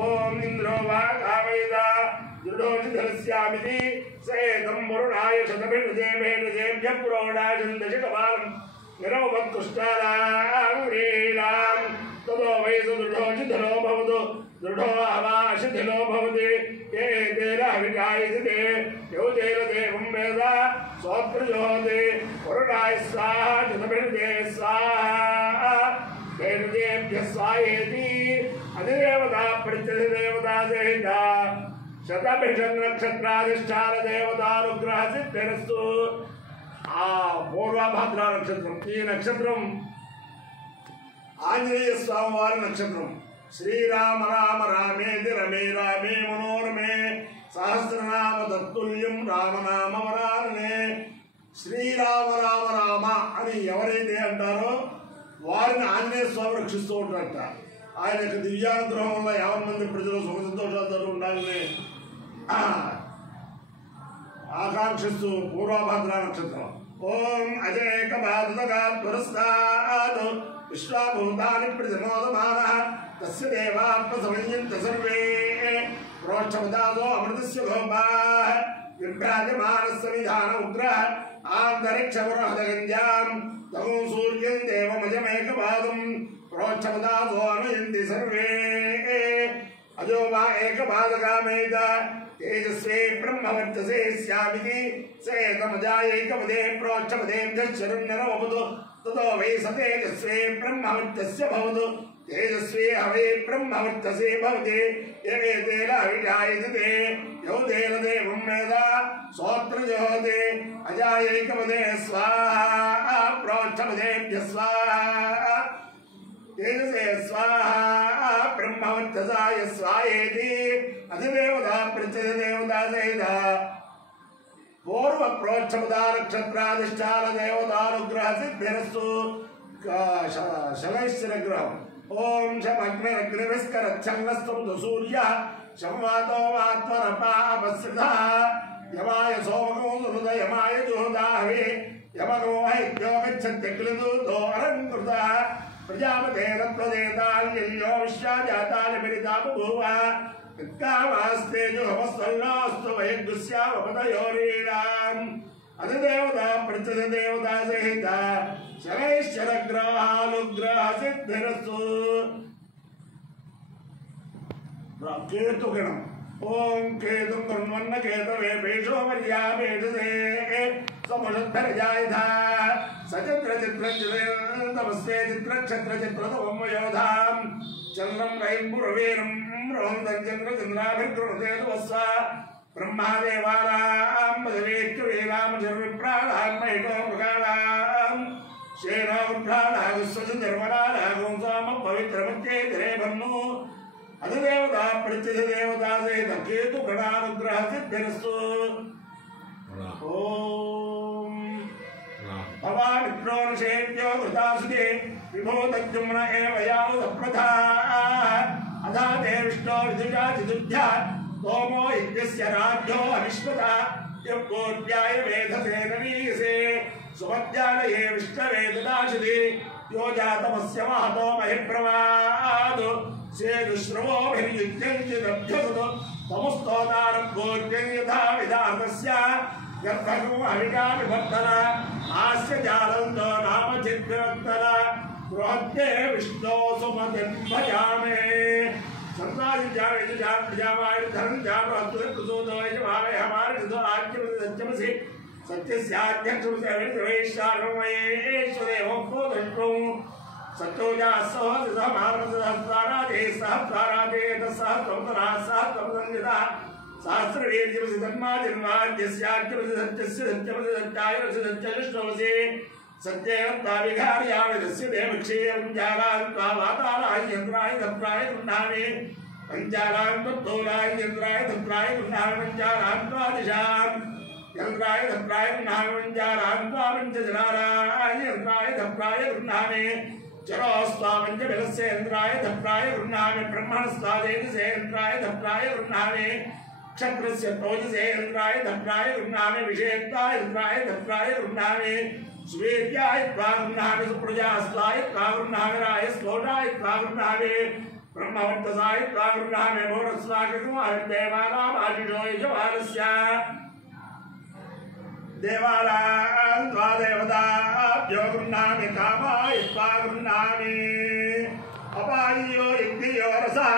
ओम इंद्रो वागावेद दृढोनिधरस्यामिति सेदं वरुणाय शतभिर्देवेभ्य पुरोडाचन्दशकपालं निरवत्कुष्ठालां ततो वै सुदृढोचिधरो भवतु दृढो अवाशिथिलो भवति ये तेरहविजायते यो तेरदेवं वेद स्वप्रजोते वरुणाय स्वाहा शतभिर्दे स्वाहा वेदेभ्यः स्वाहेति अधिदेवता प्रत्यधिदेवता सहिता शतभिषं नक्षत्राधिष्ठान देवतानुग्रह सिद्धिरस्तु पूर्वभाद्रा नक्षत्रम ఈ నక్షత్రం ఆంజనేయ స్వామి వారి నక్షత్రం శ్రీరామ రామ రామేతి రమే రామే మనోరమే సహస్రనామ తత్తుల్యం రామనామ వరాననే శ్రీరామ రామ రామ అని ఎవరైతే అంటారో వారిని ఆంజనేయ స్వామి రక్షిస్తూ ఉంటారట. ఆయన యొక్క దివ్యానుగ్రహం వల్ల 50 మంది ప్రజలు సుఖ సంతోషాలతో ఉండాలని ఆకాంక్షిస్తూ పూర్వభద్రా నక్షత్రం. ఓం అజేకబాధుతగాత్వరస్తాద్ విశ్వభూతాని ప్రతిమోదమానః తస్య దేవాః ప్రసమయంత సర్వే ప్రోక్షపదాదో అమృతస్య గోపాః విభ్రాజమానస్య విధాన ఉగ్రః ఆంతరిక్షపురహదగంజాం తమో సూర్యం దేవమజమేకపాదం ప్రోక్షపదాదో అనుయంతి సర్వే अजो वा एकपादकामेत तेजस्वे ब्रह्मवर्चसे स्यामिति सेतमजायैकपदे प्रोक्षपदेभ्यश्चरुन्नरोऽवतु ततो वै स तेजस्वे ब्रह्मवर्चस्य भवतु तेजस्वे हवे ब्रह्मवर्चसे भवति यवेतेन अविजायते यो तेन देवं वेद सोत्रजोते अजायैकपदे स्वाहा प्रोक्षपदेभ्यः स्वाहा तेजसे स्वाहा ब्रह्मवर्चसाय स्वाहेति अधिदेवता प्रत्यधिदेवता सहिता पूर्व प्रोक्षपदा नक्षत्राधिष्ठान देवतानुग्रह सिद्धिरस्तु शनैश्चरग्रहम् ओम शमग्निरग्निविस्करच्छन्नस्तं तु सूर्यः शमवातो वात्मरपापस्रितः यमाय सोमको सुहृदयमाय जुहुदाहवे यमको हैत्यो गच्छत्यग्निदूतो अलङ्कृतः प्रजापते रत्नदेताल्यो विश्वाजातानि परिता बभूव कामास्ते जुहमस्तल्लोऽस्तु वयग्स्यावपतयोरीणाम् अधिदेवता प्रत्यधिदेवता सहिता शनैश्चरग्रहानुग्रह सिद्धिरस्तु. केतुगणम् ओम केतुं कुर्वन्न केतवे पेशो मर्यामेषसे समुषद्धरजायधा सचित्रचित्रञ्जनमस्ते चित्रक्षत्रचित्रतमं योधां चन्द्रं रयिं पुरवीरं रोहन्तं चन्द्रचन्द्राभिर्गृणते तवस्व ब्रह्मादेवानां पदवेक्यवेदां शर्विप्राणां महितो मृगाणां शेनो वृक्षाणागुस्वधर्मणागुं सामं पवित्रमत्ये धरे भन्नु अधिदेवता प्रत्यधिदेवता सहित केतु गणानुग्रह सिद्धिरस्तु. ओम भवामित्रोऽनुषेव्यो घृतासुते विभूतद्युम्न एव यावदप्रथा अधा ते विष्णो विदुषा चतुर्भ्या सोमो यज्ञस्य राज्यो अविश्वता यपूर्व्याय वेधसे नवीयसे सुमध्यालये विष्णवे ददाशति यो जातमस्य महतो महिप्रवादो सेदुश्रवोभिर्युज्यञ्चिदभ्यसुतो तमुस्तोतारभ्योर्यं यथा विधातस्य गर्भगो अविकाविभक्तन आस्य जालन्तो नाम चिद्विभक्तन बृहत्ते विष्णो सुमतिं भजामे संसारिजामायुर्धनं जामहत्तुर्कुसुतो यजमानय हमारे सुतो आज्ञमसि सत्यस्याध्यक्षुर्वैश्वानमयेश्वरेवं प्रोदृष्टुं सत्योजासहस्राराधे सहस्राराधे तत्सहस्रवतनः सहस्रवतन्यतः सहस्रवीर्यमसि तन्माजन्माद्यस्याख्यमसि सत्यस्य सत्यमसि सत्यायमसि सत्यनिष्ठमसि सत्येनत्वाविघार्याविदस्य देवक्षेयं जालान्त्वा वाताराय यन्त्राय तत्राय गृह्णामि पञ्चालान् तत्तोलाय यन्त्राय तत्राय गृह्णामि पञ्चालान्त्वा दिशाम् यन्त्राय तत्राय गृह्णामि पञ्चालान्त्वा पञ्चजनाराय यन्त्राय तत्राय गृह्णामि चरोस्त्वापञ्चबलस्य यन्त्राय तत्राय गृह्णामि ब्रह्मणस्त्वादेजसे यन्त्राय तत्राय गृह्णामि क्षत्रस्य तोजसे यन्त्राय तत्राय गृह्णामि विषेत्वा यन्त्राय तत्राय गृह्णामि स्वीर्याय त्वा गृह्णामि सुप्रजास्त्वाय त्वा गृह्णामि रायस्लोटाय त्वा गृह्णामि ब्रह्मवर्तसायित्वा गृह्णामे भूरस्वाकृतम् हरिदेवानाम् आशिषो यजमानस्य देवानां त्वा देवताभ्यो गृह्णामि कामायित्वा गृह्णामि अपाय्यो इन्द्रियो रसः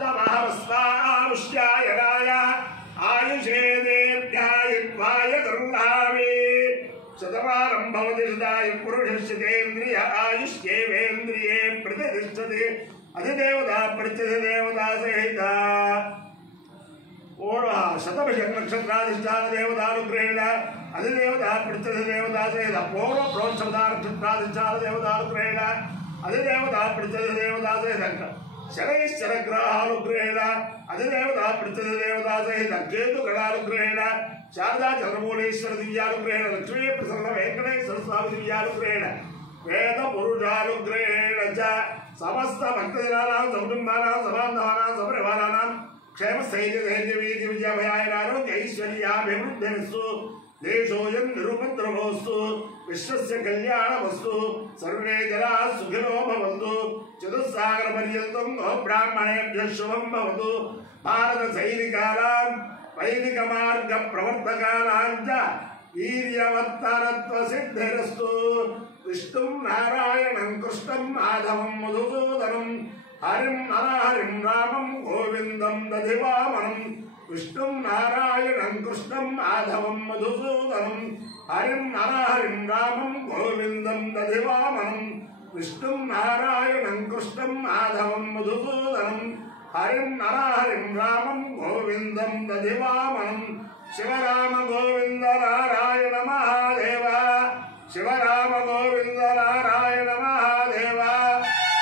तमहस्वामुष्याय राय आयुषे देव्यायित्वाय गृह्णामि शतमानं भवति सदायु पुरुषस्येन्द्रिय आयुष्येवेन्द्रिये प्रतिष्ठते अधिदेवता प्रत्यधिदेवता सहित शतभिष नक्षत्राधिष्ठान देवतानुग्रहेण अधिदेवता प्रत्यधिदेवता सहित पूर्व प्रोत्सवता नक्षत्राधिष्ठान देवतानुग्रहेण अधिदेवता प्रत्यधिदेवता सहित शरैश्चरग्रहानुग्रहेण अधिदेवता प्रत्यधिदेवता सहित केतुगणानुग्रहेण शारदा चंद्रमौलेश्वर दिव्यानुग्रहेण लक्ष्मी प्रसन्न वेंकटेश्वर स्वामी दिव्यानुग्रहेण वेद पुरुषानुग्रहेण च समस्त भक्तजनानां सकुटुम्बानां सबान्धवानां सपरिवाराणां क्षेम स्थैर्य धैर्य वीर्य विजयाभयारोग्य ऐश्वर्याभिवृद्धिस्तु देशोऽयं निरुपद्रवोऽस्तु विश्वस्य कल्याणमस्तु सर्वे जनाः सुखिनो भवन्तु चतुस्सागरपर्यन्तं ब्राह्मणेभ्यः शुभं भवतु भारतसैनिकानां वैदिकमार्गप्रवर्तकानां च वीर्यवत्तरत्वसिद्धिरस्तु विष्णुं नारायणं कृष्णं माधवं मधुसूदनं हरिं नरहरिं रामं गोविन्दं दधिवामनं विष्णुं नारायणं कृष्णं माधवं मधुसूदनं हरिं नरहरिं रामं गोविन्दं दधिवामनं विष्णुं नारायणं कृष्णं माधवं मधुसूदनं हरिं नरहरिं रामं गोविन्दं दधिवामनं शिवराम गोविंद नारायण महादेव शिवराम गोविंद नारायण महादेव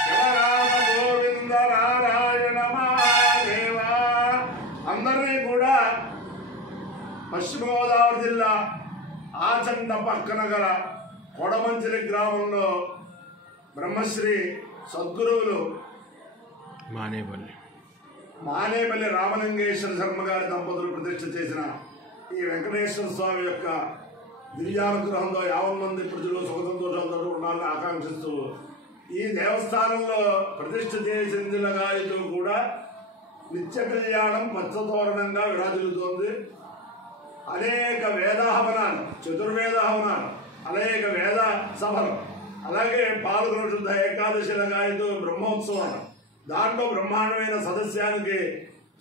शिवराम गोविंद नारायण महादेव अंदरिनी कूडा पश्चिम गोदावरी जिल्ला आचंड पक्कन गल कोडमंचिली ग्रामंलो ब्रह्मश्री सद्गुरुवुलु मानेपल्లి రామలింగేశ్వర శర్మ గారి దంపతులు ప్రతిష్ఠ చేసిన ఈ వెంకటేశ్వర స్వామి యొక్క దివ్యానుగ్రహంలో 50 మంది ప్రజలు సుఖ సంతోషాలతో ఉండాలని ఆకాంక్షిస్తూ ఈ దేవస్థానంలో ప్రతిష్ఠ చేసిన గారితో కూడా నిత్య కళ్యాణం పచ్చతోరణంగా విరాజిల్లుతోంది. అనేక వేదాహవనాలు, చతుర్వేదాహవనాలు, అనేక వేద సభలు, అలాగే పాల్గొన శుద్ధ ఏకాదశిల గారితో బ్రహ్మోత్సవాలు, దాంట్లో బ్రహ్మాండమైన సదస్యానికి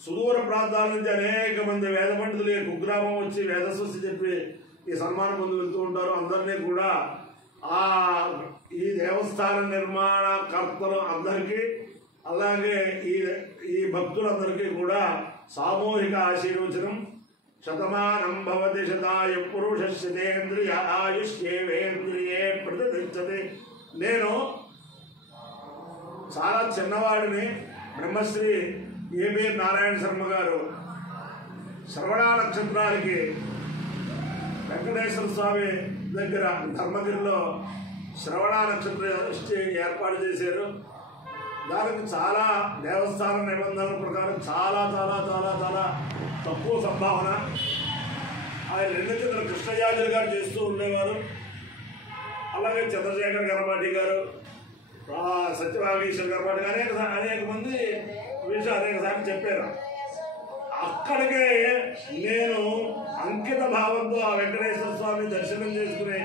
సుదూర ప్రాంతాల నుంచి అనేక మంది వేద పండితులు కుగ్రామం వచ్చి వేదస్వస్తి చెప్పి ఈ సన్మానం పొంది వెళ్తూ ఉంటారు. అందరినీ కూడా ఈ దేవస్థాన నిర్మాణ కర్తలు అందరికీ, అలాగే ఈ భక్తులందరికీ కూడా సామూహిక ఆశీర్వచనం. శతమానం భవతి శతాయు పురుషస్యేంద్రియ ఆయుష్యేవేంద్రియే ప్రతిష్టతి. నేను చాలా చిన్నవాడిని. బ్రహ్మశ్రీ ఏబి నారాయణ శర్మ గారు శ్రవణ నక్షత్రానికి వెంకటేశ్వర స్వామి దగ్గర ధర్మగిరిలో శ్రవణ నక్షత్ర ఏర్పాటు చేశారు. దానికి చాలా దేవస్థాన నిబంధనల ప్రకారం చాలా చాలా చాలా చాలా తక్కువ సంభావన. ఆయన 2 చిత్ర కృష్ణయాజులు గారు చేస్తూ ఉండేవారు. అలాగే చంద్రశేఖర్ గణపాటి గారు, సత్యభాగేశ్వర్ గణపాటి అనేక మంది విషయాలు అనేక సార్లు చెప్పారు. అక్కడికే నేను అంకిత భావంతో ఆ వెంకటేశ్వర స్వామి దర్శనం చేసుకుని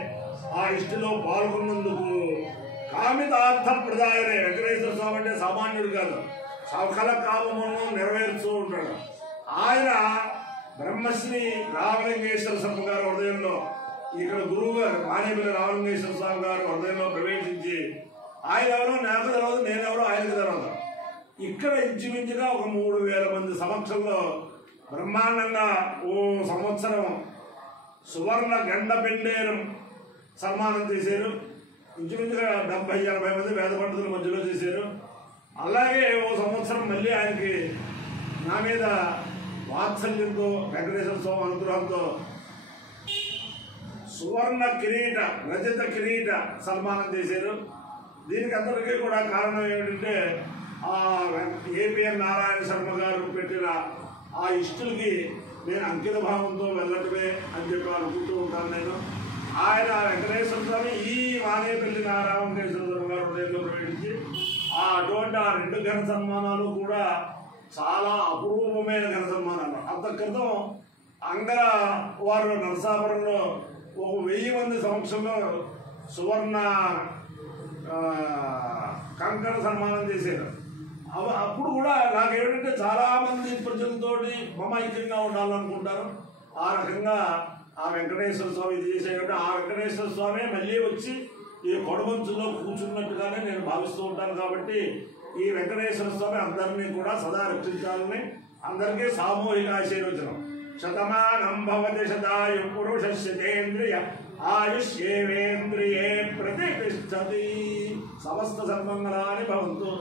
ఆ ఇష్టిలో పాల్గొన్నందుకు కామితార్థ ప్రదాయనే. వెంకటేశ్వర స్వామి అంటే సామాన్యుడు కాదు, సకల కామములను నెరవేరుస్తూ ఉంటాడు. ఆయన బ్రహ్మశ్రీ రామలింగేశ్వర స్వామి గారి హృదయంలో, ఇక్కడ గురువు గారు మానేపల్లి రామలింగేశ్వర స్వామి గారు హృదయంలో ప్రవేశించి, ఆయన ఎవరో నాకు తెలియదు, నేనెవరో ఆయనకు తెలియదు. ఇక్కడ ఇంచుమించుగా ఒక 3000 మంది సమక్షంలో బ్రహ్మాండంగా ఓ సంవత్సరం సువర్ణ గండ పెండేరం సన్మానం చేశారు. ఇంచుమించుగా 70-80 మంది వేద పండితుల మధ్యలో చేశారు. అలాగే ఓ సంవత్సరం మళ్ళీ ఆయనకి నా మీద వాత్సల్యంతో వెంకటేశ్వర స్వామి అనుగ్రహంతో సువర్ణ కిరీట, రజత కిరీట సన్మానం చేశారు. దీనికి అందరికీ కూడా కారణం ఏమిటంటే ఏపీఎన్ నారాయణ శర్మ గారు పెట్టిన ఆ ఇష్టులకి నేను అంకిత భావంతో వెళ్ళటమే అని చెప్పి అనుకుంటూ ఉంటాను. నేను ఆయన వెంకటేశ్వర స్వామి ఈ మానేపల్లి నారాయణ వెంకటేశ్వర స్వామి గారు హృదయంలో ప్రవేశించి అటువంటి ఆ 2 ఘన సన్మానాలు కూడా చాలా అపూర్వమైన ఘన సన్మానాలు. అంత క్రితం అంగర వారు నరసాపురంలో ఒక 1000 మంది సమక్షంలో సువర్ణ కంకణ సన్మానం చేశారు. అప్పుడు కూడా నాకేమిటంటే చాలామంది ప్రజలతోటి మమైక్యంగా ఉండాలనుకుంటారు. ఆ రకంగా ఆ వెంకటేశ్వర స్వామి ఇది చేసేటప్పుడు ఆ వెంకటేశ్వర స్వామి మళ్ళీ వచ్చి ఈ కొడమంచులో కూర్చున్నట్టుగానే నేను భావిస్తూ ఉంటాను. కాబట్టి ఈ వెంకటేశ్వర స్వామి అందరినీ కూడా సదా రక్షించాలని అందరికీ సామూహిక ఆశీర్వచనం. శతమానం భవతి శతాయు పురుషేంద్రియ ఆయుష్యేంద్రియే ప్రతిష్టతి. సమస్త సన్మంగళాని భవంతు.